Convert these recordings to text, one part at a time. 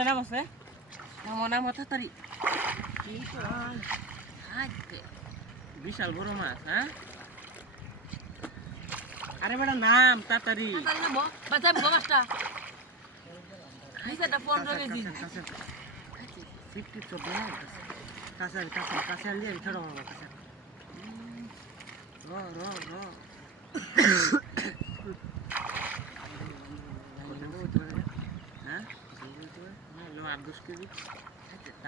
জলে নাম আছে নাম তাড়াতাড়ি বিশাল বড় মাছ হ্যাঁ আরে বেটা নাম তাড়াতাড়ি হ্যাঁ 8-10 কেজি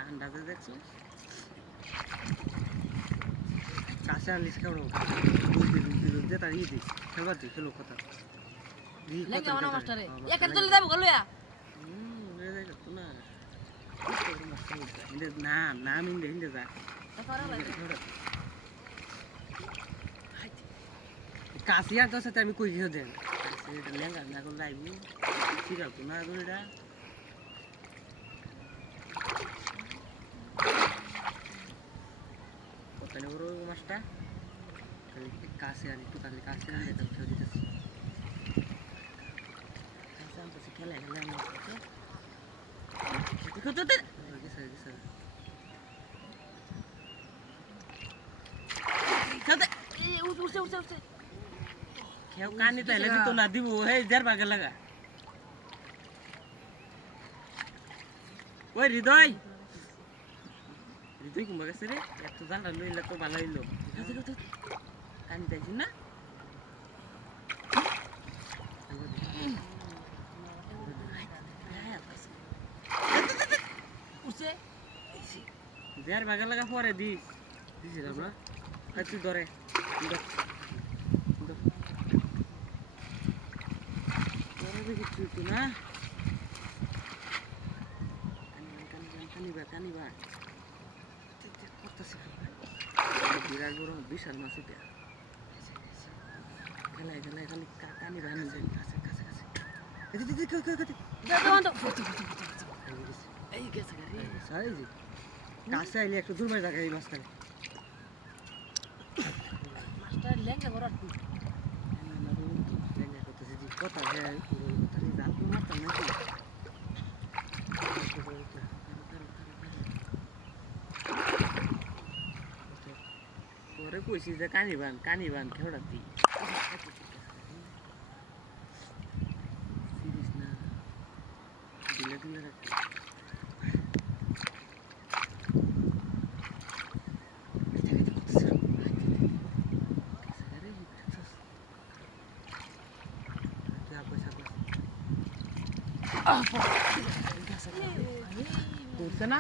আন্দাজে দেখছো কাছে আনলিস কেমন বুঝতে তার ইয়ে দিস খেলবার দিস খেলো কথা নাম হিন্দে হিন্দে যা কাশি আর তোর সাথে আমি কই গিয়ে দেন লেঙ্গা না করে যাইবি ঠিক আছে না এটা ওখানে বড় মাছটা কাছে আর একটু কাছে কাছে আনলে তো খেয়ে দিতেছি কাছে আনতেছি খেলে খেলে আমি খেও কানি তাইলে দিত না দিব হে দেড় ভাগে লাগা ওই হৃদয় হৃদয় কুম্বা গেছে রে এত জানলা লইলে তো ভালো হইলো কানি তাইছি না দেড় ভাগে লাগা পরে দিছিলাম না তুই ধরে কিছু না কানিবা বিরাট বড় বিশাল মাছ এটা খেলায় খালি কানিবা কাছে কাছে কাছে কাছে আইলে একটু দূর মাছ এই মাছখানে কথা পরে কইছি যে কানিবান খেওড়া দি না দিলে করছে না